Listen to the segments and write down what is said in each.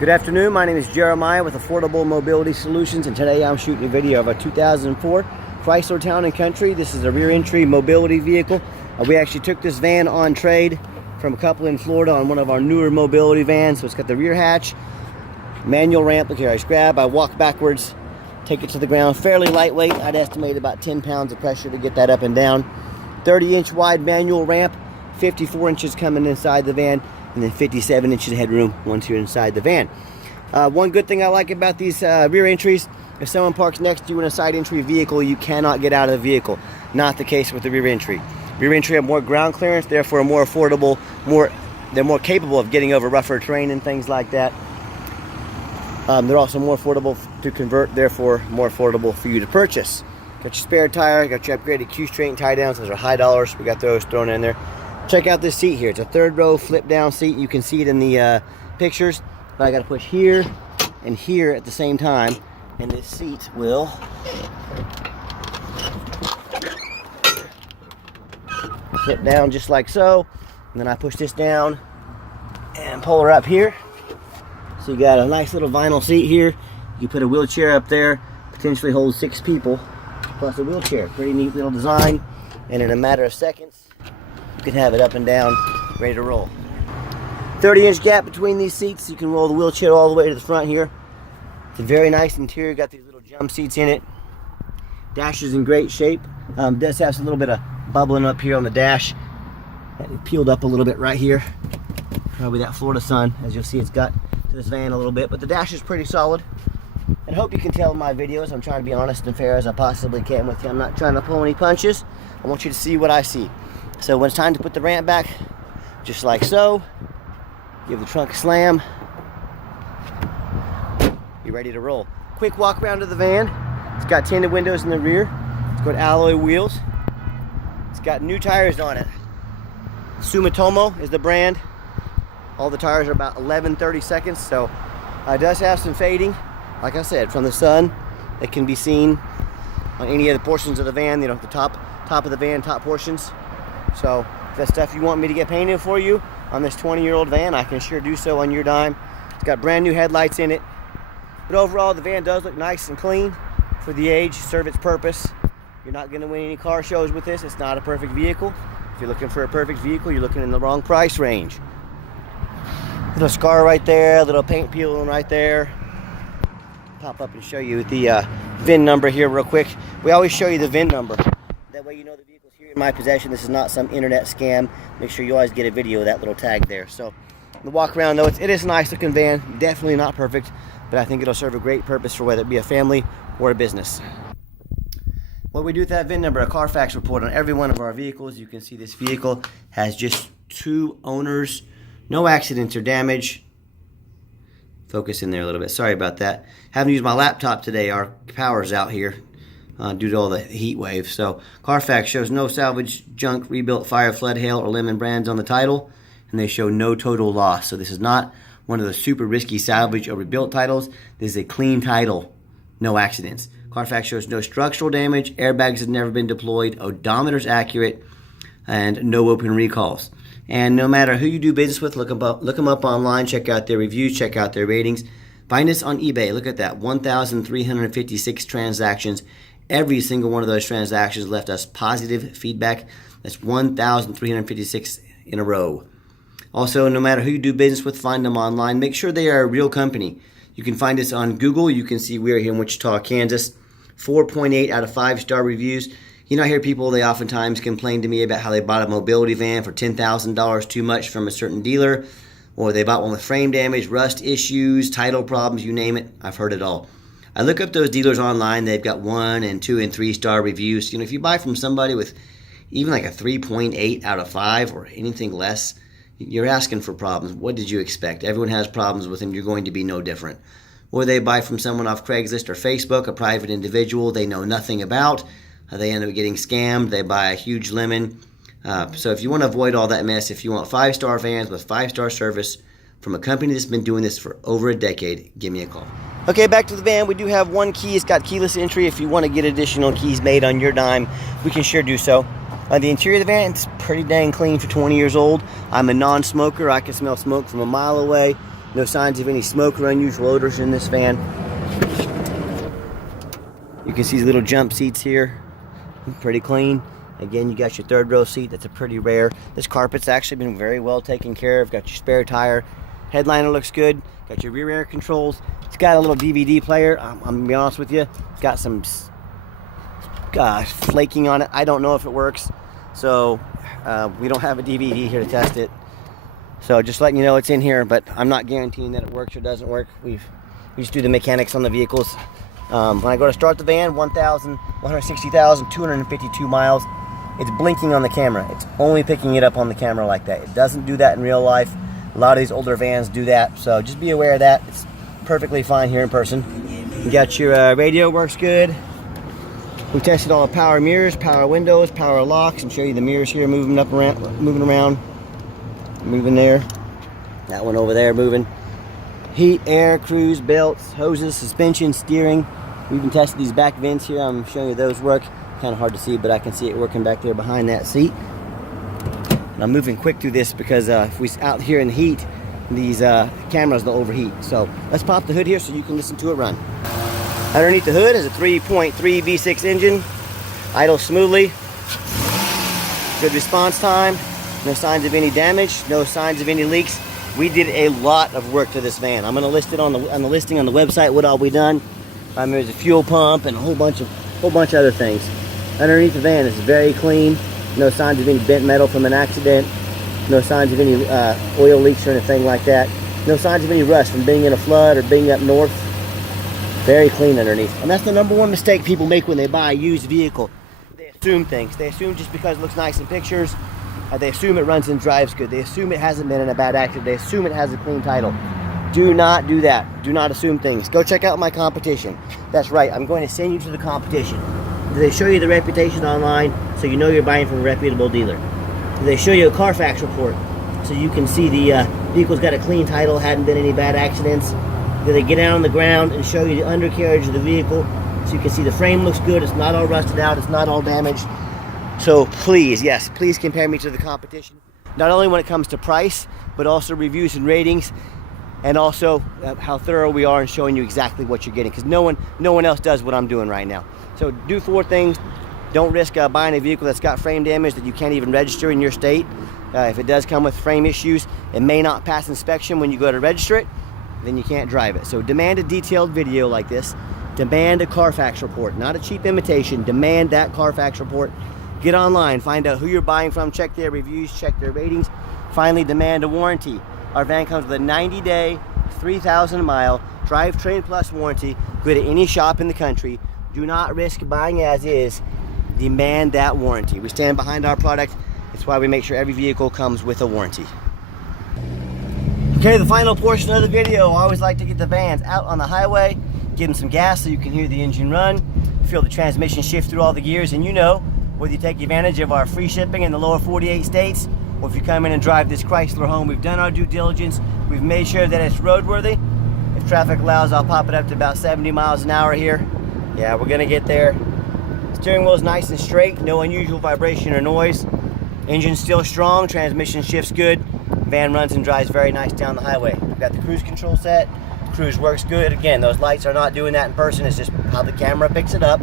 Good afternoon, my name is Jeremiah with Affordable Mobility Solutions, and today I'm shooting a video of a 2004 Chrysler Town & Country. This is a rear entry mobility vehicle. We actually took this van on trade from a couple in Florida on one of our newer mobility vans. So it's got the rear hatch, manual ramp. Look here, I just grab, I walk backwards, take it to the ground. Fairly lightweight. I'd estimate about 10 pounds of pressure to get that up and down. 30-inch wide manual ramp, 54 inches coming inside the van, and then 57 inches of headroom once you're inside the van. One good thing I like about these rear entries, if someone parks next to you in a side entry vehicle, you cannot get out of the vehicle. Not the case with the rear entry. Rear entry have more ground clearance, therefore more affordable, they're more capable of getting over rougher terrain and things like that. They're also more affordable to convert, therefore more affordable for you to purchase. Got your spare tire, got your upgraded Q-straight and tie downs. Those are high dollars. We got those thrown in there. Check out this seat here. It's a third row flip down seat. You can see it in the pictures, but I got to push here and here at the same time, and this seat will flip down just like so. And then I push this down and pull her up here. So you got a nice little vinyl seat here. You put a wheelchair up there, potentially holds 6 people plus a wheelchair. Pretty neat little design, and in a matter of seconds you can have it up and down, ready to roll. 30-inch gap between these seats. You can roll the wheelchair all the way to the front here. It's a very nice interior. Got these little jump seats in it. Dash is in great shape. Does have a little bit of bubbling up here on the dash. It peeled up a little bit right here. Probably that Florida sun. As you'll see, it's got to this van a little bit, but the dash is pretty solid. And I hope you can tell in my videos, I'm trying to be honest and fair as I possibly can with you. I'm not trying to pull any punches. I want you to see what I see. So when it's time to put the ramp back, just like so, give the trunk a slam, you're ready to roll. Quick walk around to the van. It's got tinted windows in the rear. It's got alloy wheels. It's got new tires on it. Sumitomo is the brand. All the tires are about 11-30 seconds, so it does have some fading. Like I said, from the sun, it can be seen on any of the portions of the van, you know, the top of the van, top portions. So if that's stuff you want me to get painted for you on this 20-year-old van, I can sure do so on your dime. It's got brand new headlights in it. But overall, the van does look nice and clean for the age, serve its purpose. You're not going to win any car shows with this. It's not a perfect vehicle. If you're looking for a perfect vehicle, you're looking in the wrong price range. Little scar right there, little paint peeling right there. Pop up and show you the VIN number here real quick. We always show you the VIN number. That way you know the vehicle's here in my possession. This is not some internet scam. Make sure you always get a video of that little tag there. So the walk around though, it is a nice looking van. Definitely not perfect, but I think it'll serve a great purpose for whether it be a family or a business. What we do with that VIN number, a Carfax report on every one of our vehicles. You can see this vehicle has just 2 owners, no accidents or damage. Focus in there a little bit. Sorry about that. Haven't used my laptop today. Our power's out here due to all the heat waves. So Carfax shows no salvage, junk, rebuilt, fire, flood, hail, or lemon brands on the title, and they show no total loss. So this is not one of the super risky salvage or rebuilt titles. This is a clean title, no accidents. Carfax shows no structural damage, airbags have never been deployed, odometer's accurate, and no open recalls. And no matter who you do business with, look them up online, check out their reviews, check out their ratings. Find us on eBay. Look at that, 1,356 transactions. Every single one of those transactions left us positive feedback. That's 1,356 in a row. Also, no matter who you do business with, find them online. Make sure they are a real company. You can find us on Google. You can see we're here in Wichita, Kansas. 4.8 out of 5-star reviews. You know, I hear people, they oftentimes complain to me about how they bought a mobility van for $10,000 too much from a certain dealer, or they bought one with frame damage, rust issues, title problems, you name it. I've heard it all. I look up those dealers online. They've got 1 and 2 and 3-star reviews. You know, if you buy from somebody with even like a 3.8 out of 5 or anything less, you're asking for problems. What did you expect? Everyone has problems with them. You're going to be no different. Or they buy from someone off Craigslist or Facebook, a private individual they know nothing about. They end up getting scammed. They buy a huge lemon. So if you want to avoid all that mess, if you want 5-star vans with 5-star service from a company that's been doing this for over a decade, give me a call. Okay, back to the van. We do have 1 key. It's got keyless entry. If you want to get additional keys made on your dime, we can sure do so. The interior of the van is pretty dang clean for 20 years old. I'm a non-smoker. I can smell smoke from a mile away. No signs of any smoke or unusual odors in this van. You can see these little jump seats here. Pretty clean. Again, you got your third row seat. That's a pretty rare. This carpet's actually been very well taken care of. Got your spare tire. Headliner looks good. Got your rear air controls. It's got a little DVD player. I'm gonna be honest with you. It's got some flaking on it. I don't know if it works. So we don't have a DVD here to test it. So just letting you know it's in here, but I'm not guaranteeing that it works or doesn't work. We just do the mechanics on the vehicles. When I go to start the van, 160,252 miles. It's blinking on the camera. It's only picking it up on the camera like that. It doesn't do that in real life. A lot of these older vans do that, so just be aware of that. It's perfectly fine here in person. You got your radio, works good. We tested all the power mirrors, power windows, power locks, and show you the mirrors here moving around, moving there. That one over there moving. Heat, air, cruise, belts, hoses, suspension, steering. We even tested these back vents here. I'm showing you those work. Kind of hard to see, but I can see it working back there behind that seat. And I'm moving quick through this because if we're out here in the heat, these cameras will overheat. So let's pop the hood here so you can listen to it run. Underneath the hood is a 3.3 V6 engine, idles smoothly, good response time, no signs of any damage, no signs of any leaks. We did a lot of work to this van. I'm going to list it on the listing on the website what all we done. There's a fuel pump and a whole bunch of other things. Underneath the van is very clean. No signs of any bent metal from an accident. No signs of any oil leaks or anything like that. No signs of any rust from being in a flood or being up north. Very clean underneath. And that's the number one mistake people make when they buy a used vehicle. They assume things. They assume just because it looks nice in pictures, they assume it runs and drives good. They assume it hasn't been in a bad accident. They assume it has a clean title. Do not do that. Do not assume things. Go check out my competition. That's right. I'm going to send you to the competition. Do they show you the reputation online so you know you're buying from a reputable dealer? Do they show you a Carfax report so you can see the vehicle's got a clean title, hadn't been any bad accidents? Do they get out on the ground and show you the undercarriage of the vehicle so you can see the frame looks good, it's not all rusted out, it's not all damaged? So please, yes, please compare me to the competition. Not only when it comes to price, but also reviews and ratings, and also how thorough we are in showing you exactly what you're getting, because no one else does what I'm doing right now. So do 4 things. Don't risk buying a vehicle that's got frame damage that you can't even register in your state. If it does come with frame issues, it may not pass inspection when you go to register it, then you can't drive it. So demand a detailed video like this. Demand a Carfax report, not a cheap imitation. Demand that Carfax report. Get online, find out who you're buying from, check their reviews, check their ratings. Finally, demand a warranty. Our van comes with a 90-day, 3,000-mile drivetrain plus warranty. Go to any shop in the country. Do not risk buying as is. Demand that warranty. We stand behind our product. That's why we make sure every vehicle comes with a warranty. Okay, the final portion of the video. I always like to get the vans out on the highway, give them some gas so you can hear the engine run, feel the transmission shift through all the gears, and you know, whether you take advantage of our free shipping in the lower 48 states, or if you come in and drive this Chrysler home, we've done our due diligence. We've made sure that it's roadworthy. If traffic allows, I'll pop it up to about 70 miles an hour here. Yeah, we're gonna get there. Steering wheel is nice and straight, no unusual vibration or noise. Engine's still strong, transmission shifts good. Van runs and drives very nice down the highway. We've got the cruise control set. Cruise works good. Again, those lights are not doing that in person. It's just how the camera picks it up.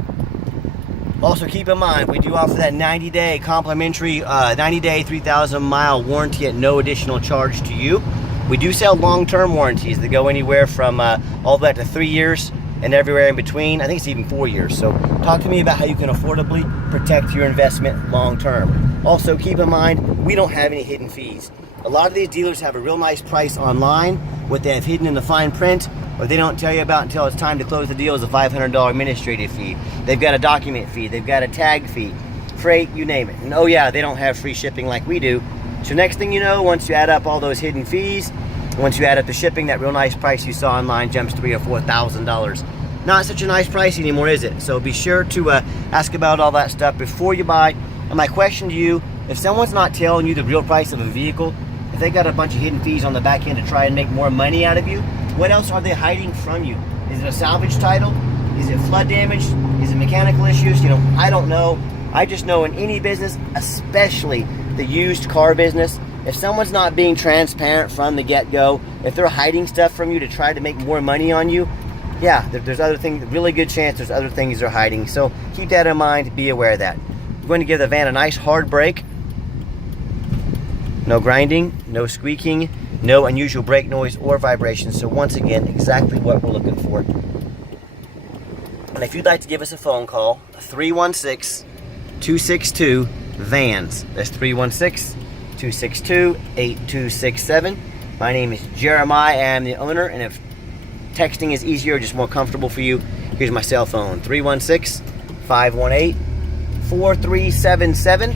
Also keep in mind, we do offer that 90-day complimentary, 90-day, 3,000-mile warranty at no additional charge to you. We do sell long-term warranties that go anywhere from all the way up to 3 years and everywhere in between. I think it's even 4 years. So talk to me about how you can affordably protect your investment long-term. Also keep in mind, we don't have any hidden fees. A lot of these dealers have a real nice price online. What they have hidden in the fine print, or they don't tell you about until it's time to close the deal, is a $500 administrative fee. They've got a document fee. They've got a tag fee, freight, you name it. And oh yeah, they don't have free shipping like we do. So next thing you know, once you add up all those hidden fees, once you add up the shipping, that real nice price you saw online jumps to $3,000 or $4,000. Not such a nice price anymore, is it? So be sure to ask about all that stuff before you buy. And my question to you, if someone's not telling you the real price of a vehicle, if they got a bunch of hidden fees on the back end to try and make more money out of you, what else are they hiding from you? Is it a salvage title? Is it flood damage? Is it mechanical issues? You know, I don't know. I just know in any business, especially the used car business, If someone's not being transparent from the get-go, if they're hiding stuff from you to try to make more money on you, yeah, there's other things, really good chance there's other things they're hiding. So keep that in mind, be aware of that. I'm going to give the van a nice hard brake. No grinding, no squeaking, no unusual brake noise or vibration. So once again, exactly what we're looking for. And if you'd like to give us a phone call, 316-262-VANS. That's 316-262-8267. My name is Jeremiah. I am the owner, and if texting is easier or just more comfortable for you, here's my cell phone, 316-518-4377.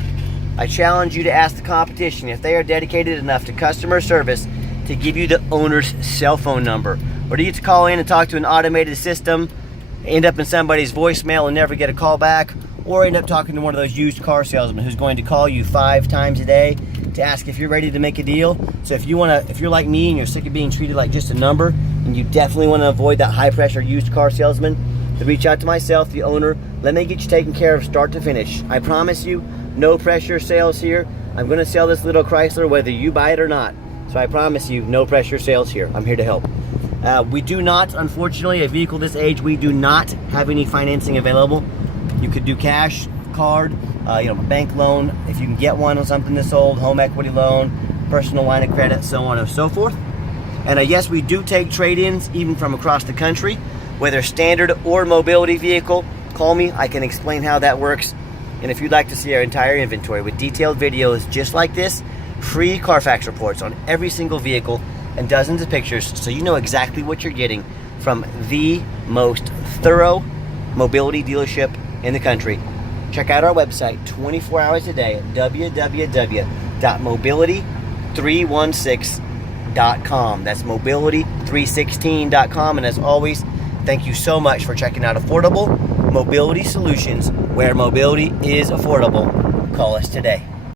I challenge you to ask the competition if they are dedicated enough to customer service to give you the owner's cell phone number. Or do you get to call in and talk to an automated system, end up in somebody's voicemail and never get a call back, or end up talking to one of those used car salesmen who's going to call you 5 times a day to ask if you're ready to make a deal. So if you're like me and you're sick of being treated like just a number, and you definitely want to avoid that high pressure used car salesman, then reach out to myself, the owner. Let me get you taken care of start to finish. I promise you, no pressure sales here. I'm going to sell this little Chrysler whether you buy it or not. So I promise you, no pressure sales here. I'm here to help. We do not, unfortunately, a vehicle this age, we do not have any financing available. You could do cash, card, a bank loan, if you can get one on something this old, home equity loan, personal line of credit, so on and so forth. And yes, we do take trade-ins even from across the country, whether standard or mobility vehicle. Call me, I can explain how that works. And if you'd like to see our entire inventory with detailed videos just like this, free Carfax reports on every single vehicle, and dozens of pictures so you know exactly what you're getting from the most thorough mobility dealership in the country. Check out our website 24 hours a day at www.mobility316.com. That's mobility316.com. And as always, thank you so much for checking out Affordable Mobility Solutions, where mobility is affordable. Call us today.